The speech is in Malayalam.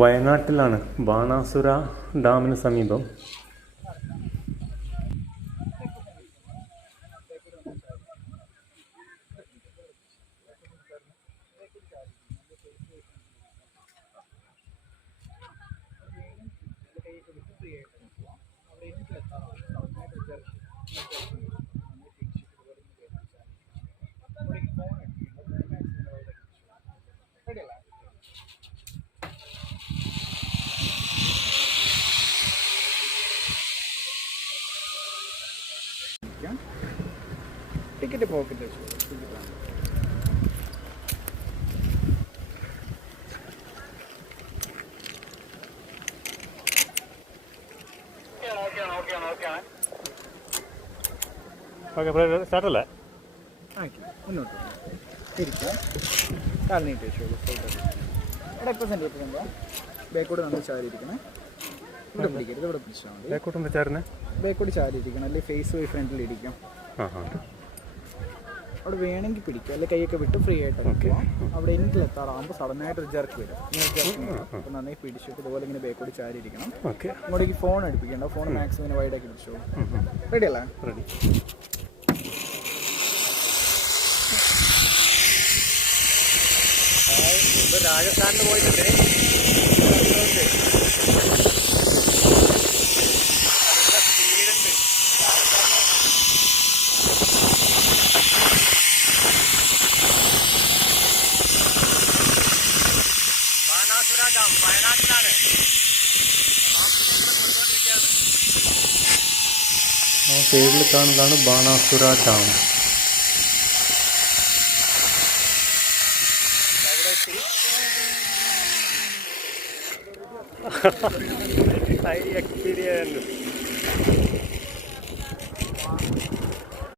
വയനാട്ടിലാണ്, ബാണാസുര ഡാമിന് സമീപം. ടിക്കറ്റ് പോക്കറ്റ് വെച്ചു. സ്റ്റാർട്ടല്ലേ? മുന്നോട്ട് തിരിക്കുക, കാൽ നീട്ടി വെച്ചോളൂ. ഇവിടെ ഇപ്പോൾ സെൻറ്റർ ബേക്കോട് നമ്മൾ ചാരി ഇരിക്കണേ. ഇവിടെ പിടിക്കരുത്, ഇവിടെ പിടിച്ചാൽ മതി. ബേക്കോട് ചാരി ഇരിക്കണം, അല്ലെങ്കിൽ ഫേസ് പോയി ഫ്രണ്ടിൽ ഇരിക്കും. അവിടെ വേണമെങ്കിൽ പിടിക്കുക, അല്ലെങ്കിൽ കൈയൊക്കെ വിട്ട് ഫ്രീ ആയിട്ട് നിൽക്കുക. അവിടെ എൻഡിൽ എത്താറാകുമ്പോൾ സഡനായിട്ടൊരു ജർക്ക് വരും. അപ്പോൾ നന്നായി പിടിച്ചിട്ട് ഇതുപോലെ ഇങ്ങനെ ബേക്കോട് ചാരി ഇരിക്കണം. ഇങ്ങോട്ടേക്ക് ഫോൺ അടുപ്പിക്കേണ്ട, ഫോൺ മാക്സിമം വൈഡാക്കി പിടിച്ചോ. റെഡി അല്ലേ? റെഡി. രാജസ്ഥാനിൽ പോയിട്ടുണ്ട്. ബാണാസുര ഡാം വയനാട്ടിലാണ്. ആ സൈഡിൽ കാണുന്നതാണ് ബാണാസുര ഡാം. high experience.